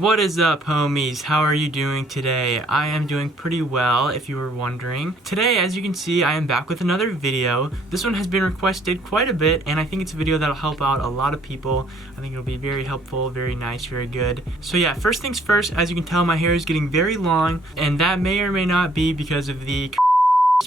What is up, homies? How are you doing today? I am doing pretty well, if you were wondering. Today, as you can see, I am back with another video. This one has been requested quite a bit, and I think it's a video that'll help out a lot of people. I think it'll be very helpful, very nice, very good. So yeah, first things first, as you can tell, my hair is getting very long, and that may or may not be because of the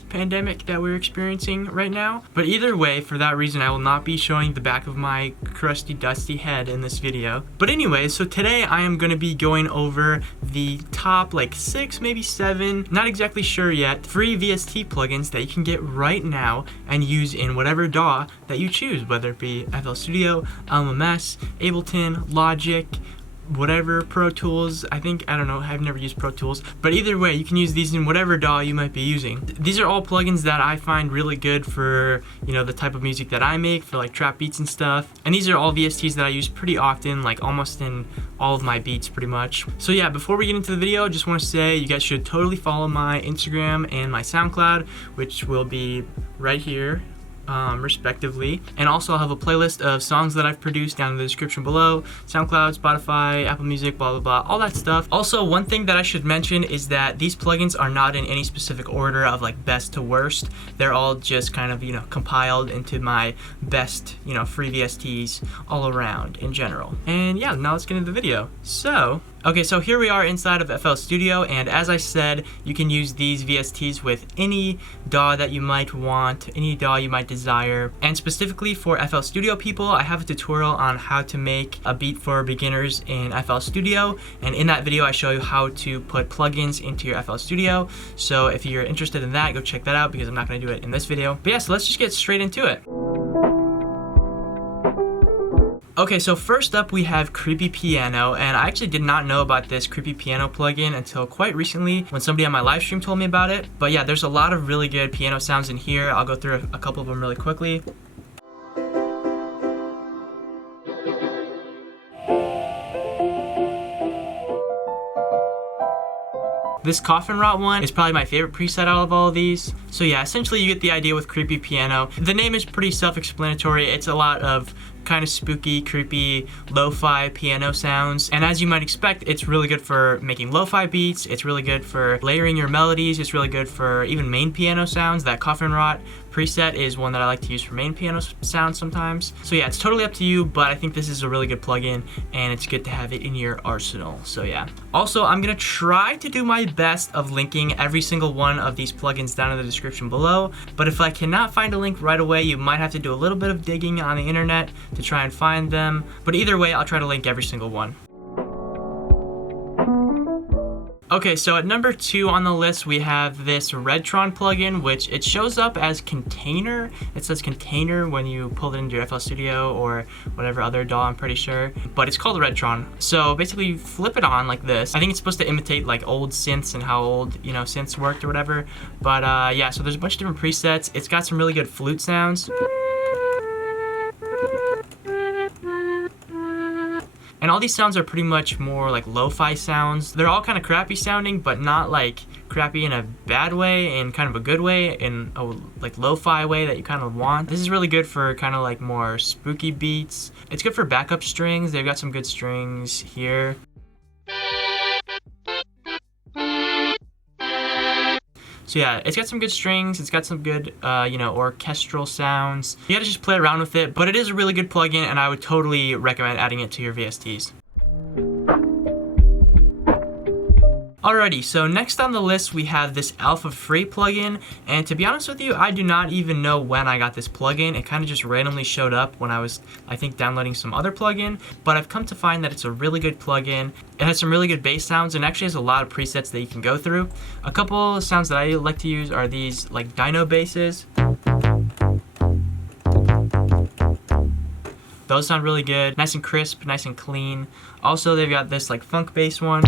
pandemic that we're experiencing right now. But either way, for that reason, I will not be showing the back of my crusty, dusty head in this video. But anyway, so today I am going to be going over the top like 6, maybe 7, not exactly sure yet, free VST plugins that you can get right now and use in whatever DAW that you choose, whether it be FL Studio, LMS, Ableton, Logic, whatever, Pro Tools. I don't know, I've never used Pro Tools, but either way, you can use these in whatever DAW you might be using. These are all plugins that I find really good for, you know, the type of music that I make, for like trap beats and stuff. And these are all VSTs that I use pretty often, like almost in all of my beats pretty much. So yeah, before we get into the video, I just want to say you guys should totally follow my Instagram and my SoundCloud, which will be right here, respectively. And also I'll have a playlist of songs that I've produced down in the description below. SoundCloud, Spotify, Apple Music, blah blah blah, all that stuff. Also, one thing that I should mention is that these plugins are not in any specific order of like best to worst. They're all just kind of, you know, compiled into my best, you know, free VSTs all around in general. And yeah, now let's get into the video. Okay, so here we are inside of FL Studio, and as I said, you can use these VSTs with any DAW that you might want, any DAW you might desire. And specifically for FL Studio people, I have a tutorial on how to make a beat for beginners in FL Studio, and in that video I show you how to put plugins into your FL Studio. So if you're interested in that, go check that out because I'm not going to do it in this video. But yeah, so let's just get straight into it. Okay, so first up we have Creepy Piano, and I actually did not know about this Creepy Piano plugin until quite recently when somebody on my live stream told me about it. But yeah, there's a lot of really good piano sounds in here. I'll go through a couple of them really quickly. This Coffin Rot one is probably my favorite preset out of all of these. So yeah, essentially you get the idea with Creepy Piano. The name is pretty self-explanatory. It's a lot of kind of spooky, creepy, lo-fi piano sounds. And as you might expect, it's really good for making lo-fi beats. It's really good for layering your melodies. It's really good for even main piano sounds. That Coffin Rot preset is one that I like to use for main piano sounds sometimes. So yeah, it's totally up to you, but I think this is a really good plugin and it's good to have it in your arsenal. So yeah. Also, I'm gonna try to do my best of linking every single one of these plugins down in the description below, but if I cannot find a link right away, you might have to do a little bit of digging on the internet to try and find them. But either way, I'll try to link every single one. Okay, so at number 2 on the list, we have this Tron plugin, which it shows up as container. It says container when you pull it into your FL Studio or whatever other DAW, I'm pretty sure. But it's called Tron. So basically you flip it on like this. I think it's supposed to imitate like old synths and how old, you know, synths worked or whatever. But yeah, so there's a bunch of different presets. It's got some really good flute sounds. And all these sounds are pretty much more like lo-fi sounds. They're all kind of crappy sounding, but not like crappy in a bad way, in kind of a good way, in a like lo-fi way that you kind of want. This is really good for kind of like more spooky beats. It's good for backup strings. They've got some good strings here. So yeah, it's got some good strings, it's got some good, you know, orchestral sounds. You gotta just play around with it, but it is a really good plugin and I would totally recommend adding it to your VSTs. Alrighty, so next on the list we have this Alpha Free plugin, and to be honest with you, I do not even know when I got this plugin. It kind of just randomly showed up when I was, I think, downloading some other plugin, but I've come to find that it's a really good plugin. It has some really good bass sounds and actually has a lot of presets that you can go through. A couple sounds that I like to use are these like dyno basses. Those sound really good, nice and crisp, nice and clean. Also, they've got this like funk bass one.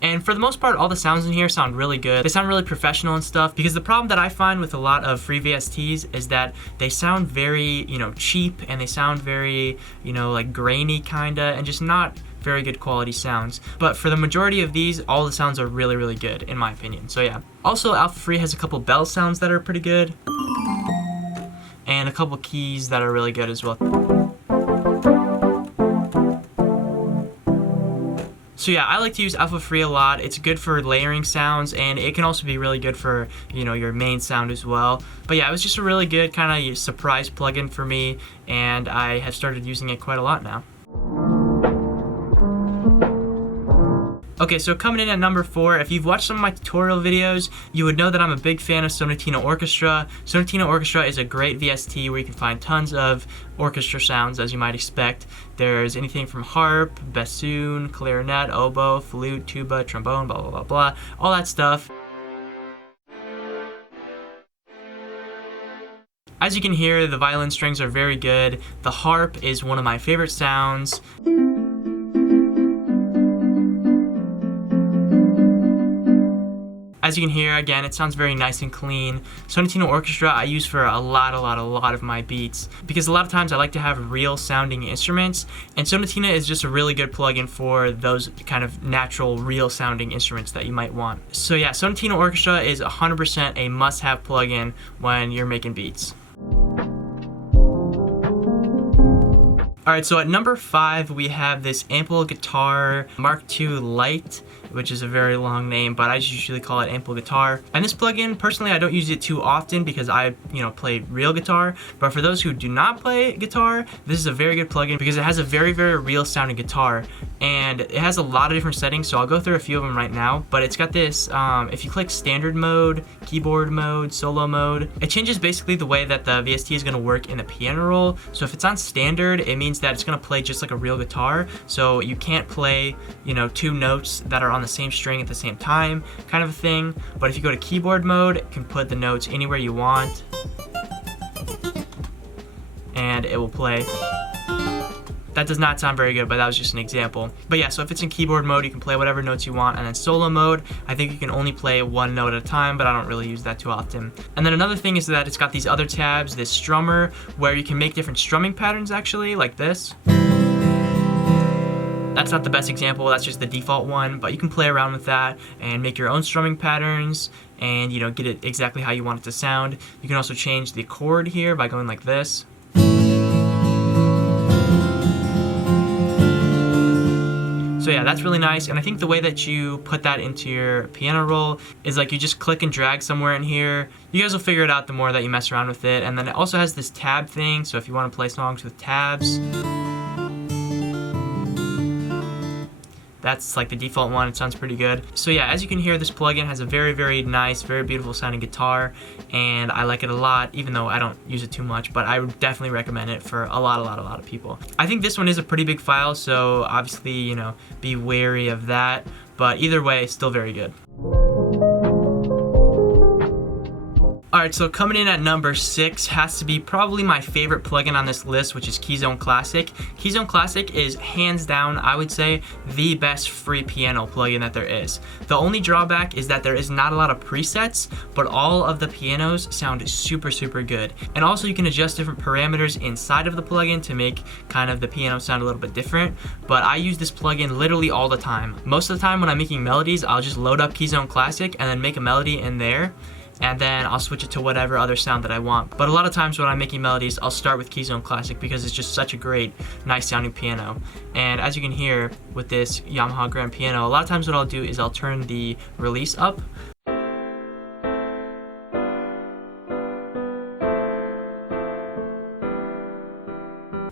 And for the most part, all the sounds in here sound really good. They sound really professional and stuff, because the problem that I find with a lot of free VSTs is that they sound very, you know, cheap, and they sound very, you know, like grainy kinda, and just not very good quality sounds. But for the majority of these, all the sounds are really, really good, in my opinion. So yeah. Also, Alpha Free has a couple bell sounds that are pretty good, and a couple keys that are really good as well. So yeah, I like to use alpha free a lot. It's good for layering sounds, and it can also be really good for, you know, your main sound as well. But yeah, it was just a really good kind of surprise plugin for me, and I have started using it quite a lot now. Okay, so coming in at number 4, if you've watched some of my tutorial videos, you would know that I'm a big fan of Sonatina Orchestra. Sonatina Orchestra is a great VST where you can find tons of orchestra sounds, as you might expect. There's anything from harp, bassoon, clarinet, oboe, flute, tuba, trombone, blah, blah, blah, blah, all that stuff. As you can hear, the violin strings are very good. The harp is one of my favorite sounds. As you can hear, again, it sounds very nice and clean. Sonatina Orchestra I use for a lot of my beats, because a lot of times I like to have real sounding instruments, and Sonatina is just a really good plugin for those kind of natural, real sounding instruments that you might want. So yeah, Sonatina Orchestra is 100% a must-have plugin when you're making beats. Alright, so at number 5 we have this Ample Guitar Mark II Lite, which is a very long name, but I just usually call it Ample Guitar. And this plugin, personally, I don't use it too often because I, play real guitar. But for those who do not play guitar, this is a very good plugin because it has a very real sounding guitar, and it has a lot of different settings. So I'll go through a few of them right now. But it's got this, if you click standard mode, keyboard mode, solo mode, it changes basically the way that the VST is going to work in the piano roll. So if it's on standard, it means that it's going to play just like a real guitar. So you can't play, 2 notes that are on the same string at the same time, kind of a thing. But if you go to keyboard mode, you can put the notes anywhere you want, and it will play. That does not sound very good, but that was just an example. But yeah, so if it's in keyboard mode, you can play whatever notes you want, and then solo mode, I think you can only play 1 note at a time, but I don't really use that too often. And then another thing is that it's got these other tabs, this strummer, where you can make different strumming patterns actually, like this. That's not the best example, that's just the default one, but you can play around with that and make your own strumming patterns and, get it exactly how you want it to sound. You can also change the chord here by going like this. So yeah, that's really nice, and I think the way that you put that into your piano roll is like you just click and drag somewhere in here. You guys will figure it out the more that you mess around with it. And then it also has this tab thing, so if you want to play songs with tabs, that's like the default one. It sounds pretty good. So yeah, as you can hear, this plugin has a very nice, very beautiful sounding guitar, and I like it a lot, even though I don't use it too much, but I would definitely recommend it for a lot of people. I think this one is a pretty big file, so obviously, be wary of that, but either way, still very good. Alright, so coming in at number 6 has to be probably my favorite plugin on this list, which is Keyzone Classic. Keyzone Classic is hands down, I would say, the best free piano plugin that there is. The only drawback is that there is not a lot of presets, but all of the pianos sound super good. And also you can adjust different parameters inside of the plugin to make kind of the piano sound a little bit different. But I use this plugin literally all the time. Most of the time when I'm making melodies, I'll just load up Keyzone Classic and then make a melody in there, and then I'll switch it to whatever other sound that I want. But a lot of times when I'm making melodies, I'll start with Keyzone Classic because it's just such a great, nice sounding piano. And as you can hear with this Yamaha grand piano, a lot of times what I'll do is I'll turn the release up.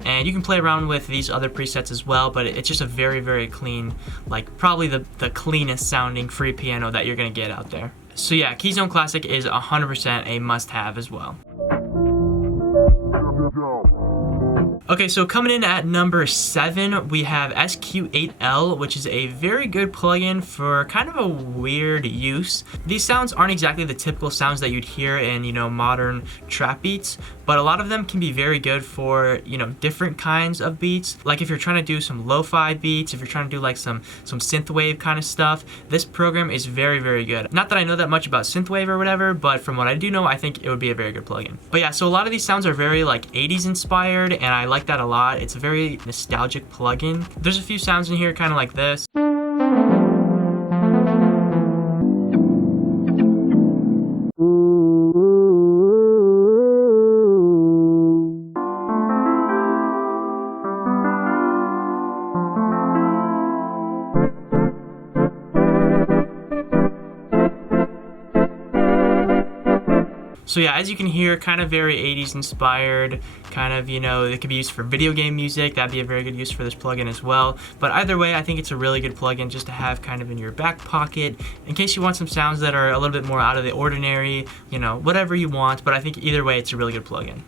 And you can play around with these other presets as well, but it's just a very clean, like probably the cleanest sounding free piano that you're gonna get out there. So yeah, Keyzone Classic is 100% a must-have as well. Okay, so coming in at number 7, we have SQ8L, which is a very good plugin for kind of a weird use. These sounds aren't exactly the typical sounds that you'd hear in, modern trap beats, but a lot of them can be very good for, different kinds of beats. Like if you're trying to do some lo-fi beats, if you're trying to do like some synthwave kind of stuff, this program is very good. Not that I know that much about synthwave or whatever, but from what I do know, I think it would be a very good plugin. But yeah, so a lot of these sounds are very like 80s inspired, and I like that a lot. It's a very nostalgic plugin. There's a few sounds in here kind of like this. So yeah, as you can hear, kind of very 80s inspired, kind of, you know, it could be used for video game music. That'd be a very good use for this plugin as well. But either way, I think it's a really good plugin just to have kind of in your back pocket in case you want some sounds that are a little bit more out of the ordinary, you know, whatever you want. But I think either way, it's a really good plugin.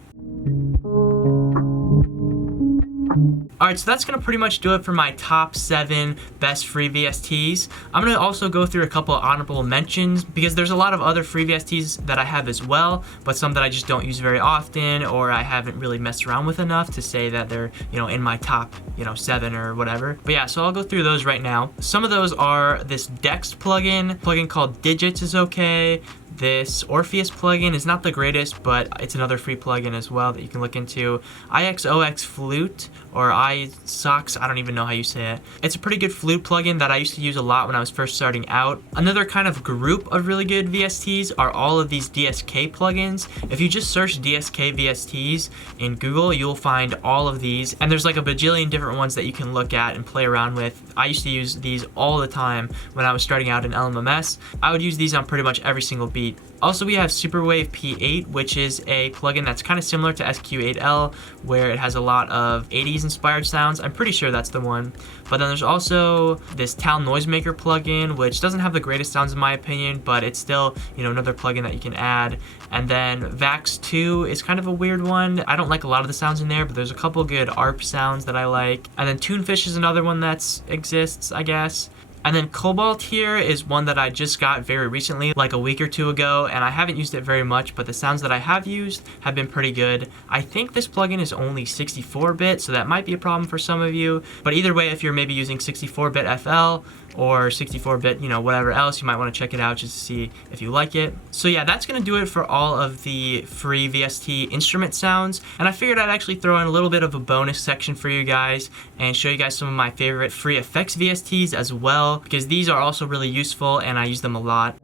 Alright, so that's going to pretty much do it for my top 7 best free VSTs. I'm going to also go through a couple of honorable mentions because there's a lot of other free VSTs that I have as well, but some that I just don't use very often or I haven't really messed around with enough to say that they're, you know, in my top, you know, 7 or whatever. But yeah, so I'll go through those right now. Some of those are this Dex plugin called Digits is okay. This Orpheus plugin is not the greatest, but it's another free plugin as well that you can look into. IXOX Flute, or iSox, I don't even know how you say it. It's a pretty good flute plugin that I used to use a lot when I was first starting out. Another kind of group of really good VSTs are all of these DSK plugins. If you just search DSK VSTs in Google, you'll find all of these, and there's like a bajillion different ones that you can look at and play around with. I used to use these all the time when I was starting out in LMMS. I would use these on pretty much every single beat. Also, we have Superwave P8, which is a plugin that's kind of similar to SQ8L, where it has a lot of 80s inspired sounds. I'm pretty sure that's the one. But then there's also this Tal Noisemaker plugin, which doesn't have the greatest sounds in my opinion, but it's still, you know, another plugin that you can add. And then Vax2 is kind of a weird one. I don't like a lot of the sounds in there, but there's a couple good ARP sounds that I like. And then Tunefish is another one that exists, I guess. And then Cobalt here is one that I just got very recently, like a week or two ago, and I haven't used it very much, but the sounds that I have used have been pretty good. I think this plugin is only 64-bit, so that might be a problem for some of you. But either way, if you're maybe using 64-bit FL or 64-bit, you know, whatever else, you might want to check it out just to see if you like it. So yeah, that's going to do it for all of the free VST instrument sounds. And I figured I'd actually throw in a little bit of a bonus section for you guys and show you guys some of my favorite free effects VSTs as well, because these are also really useful and I use them a lot.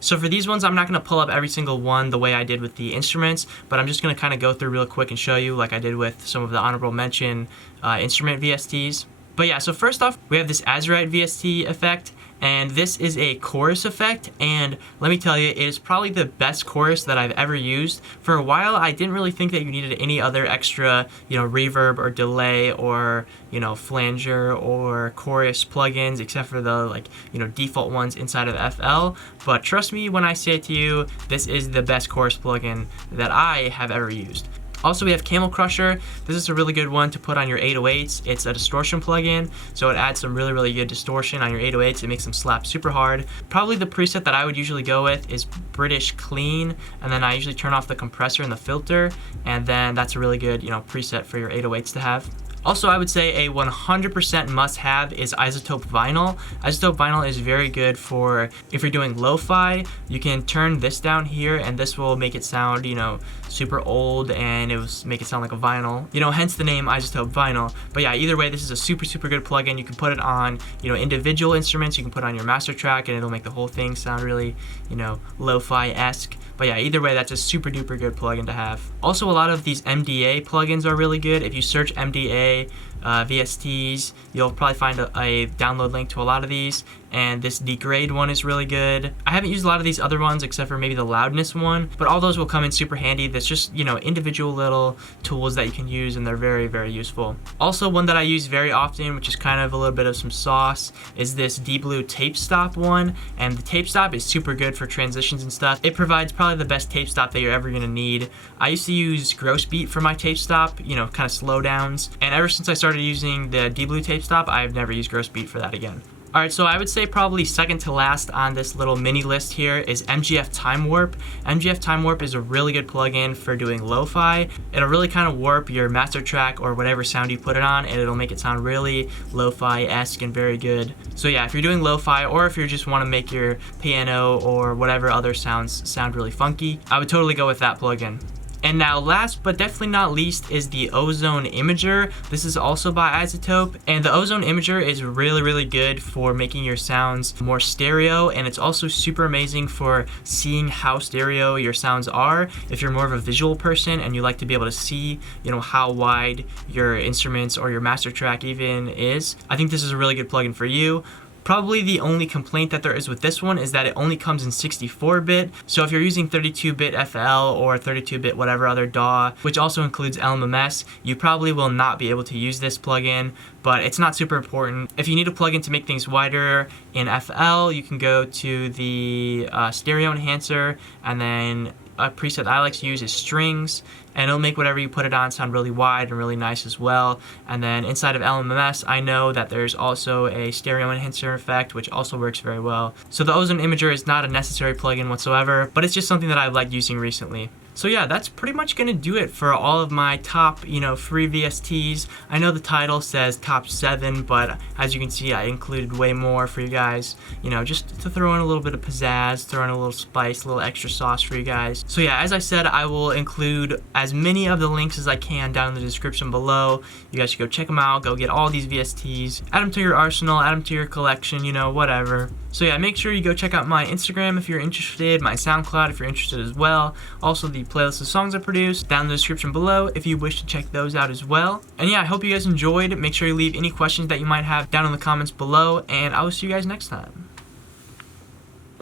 So for these ones, I'm not going to pull up every single one the way I did with the instruments, but I'm just going to kind of go through real quick and show you like I did with some of the honorable mention instrument VSTs. But yeah, so first off, we have this Azurite VST effect, and this is a chorus effect, and let me tell you, it is probably the best chorus that I've ever used. For a while, I didn't really think that you needed any other extra, you know, reverb or delay or, you know, flanger or chorus plugins, except for the, like, you know, default ones inside of FL. But trust me when I say it to you, this is the best chorus plugin that I have ever used. Also, we have Camel Crusher. This is a really good one to put on your 808s. It's a distortion plugin, so it adds some really, really good distortion on your 808s. It makes them slap super hard. Probably the preset that I would usually go with is British Clean, and then I usually turn off the compressor and the filter, and then that's a really good, you know, preset for your 808s to have. Also, I would say a 100% must-have is Isotope Vinyl. Isotope Vinyl is very good for if you're doing lo-fi. You can turn this down here, and this will make it sound, you know, super old, and it will make it sound like a vinyl. You know, hence the name Isotope Vinyl. But yeah, either way, this is a super, super good plugin. You can put it on, you know, individual instruments. You can put it on your master track, and it'll make the whole thing sound really, you know, lo-fi-esque. But yeah, either way, that's a super duper good plugin to have. Also, a lot of these MDA plugins are really good. If you search MDA VSTs, you'll probably find a download link to a lot of these. And this Degrade one is really good. I haven't used a lot of these other ones except for maybe the Loudness one, but all those will come in super handy. That's just, you know, individual little tools that you can use, and they're very, very useful. Also, one that I use very often, which is kind of a little bit of some sauce, is this D-Blue Tape Stop one. And the Tape Stop is super good for transitions and stuff. It provides probably the best tape stop that you're ever gonna need. I used to use Gross Beat for my tape stop, you know, kind of slow downs. And ever since I started using the D-Blue Tape Stop, I've never used Gross Beat for that again. Alright, so I would say probably second to last on this little mini list here is MGF Time Warp. MGF Time Warp is a really good plugin for doing lo-fi. It'll really kind of warp your master track or whatever sound you put it on, and it'll make it sound really lo-fi-esque and very good. So yeah, if you're doing lo-fi, or if you just want to make your piano or whatever other sounds sound really funky, I would totally go with that plugin. And now last but definitely not least is the Ozone Imager. This is also by Isotope, and the Ozone Imager is really, really good for making your sounds more stereo, and it's also super amazing for seeing how stereo your sounds are. If you're more of a visual person and you like to be able to see, you know, how wide your instruments or your master track even is, I think this is a really good plugin for you. Probably the only complaint that there is with this one is that it only comes in 64-bit. So if you're using 32-bit FL or 32-bit whatever other DAW, which also includes LMMS, you probably will not be able to use this plugin, but it's not super important. If you need a plugin to make things wider in FL, you can go to the stereo enhancer, and then a preset I like to use is strings, and it'll make whatever you put it on sound really wide and really nice as well. And then inside of LMMS, I know that there's also a stereo enhancer effect, which also works very well. So the Ozone Imager is not a necessary plugin whatsoever, but it's just something that I've liked using recently. So yeah, that's pretty much gonna do it for all of my top, free VSTs. I know the title says top 7, but as you can see, I included way more for you guys, just to throw in a little bit of pizzazz, throw in a little spice, a little extra sauce for you guys. So yeah, as I said, I will include as many of the links as I can down in the description below. You guys should go check them out, go get all these VSTs, add them to your arsenal, add them to your collection, whatever. So yeah, make sure you go check out my Instagram if you're interested, my SoundCloud if you're interested as well. Also the playlist of songs I produced down in the description below if you wish to check those out as well. And yeah, I hope you guys enjoyed. Make sure you leave any questions that you might have down in the comments below, and I will see you guys next time.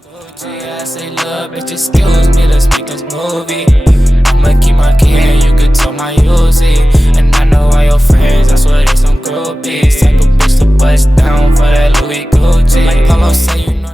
I say, look, bitch, excuse me, let's make this movie. I'ma keep my key and you could tell my Uzi. And I know all your friends, I swear they some groupies. Type of bitch to bust down for that Louis Gucci. Like Polo say, you know that.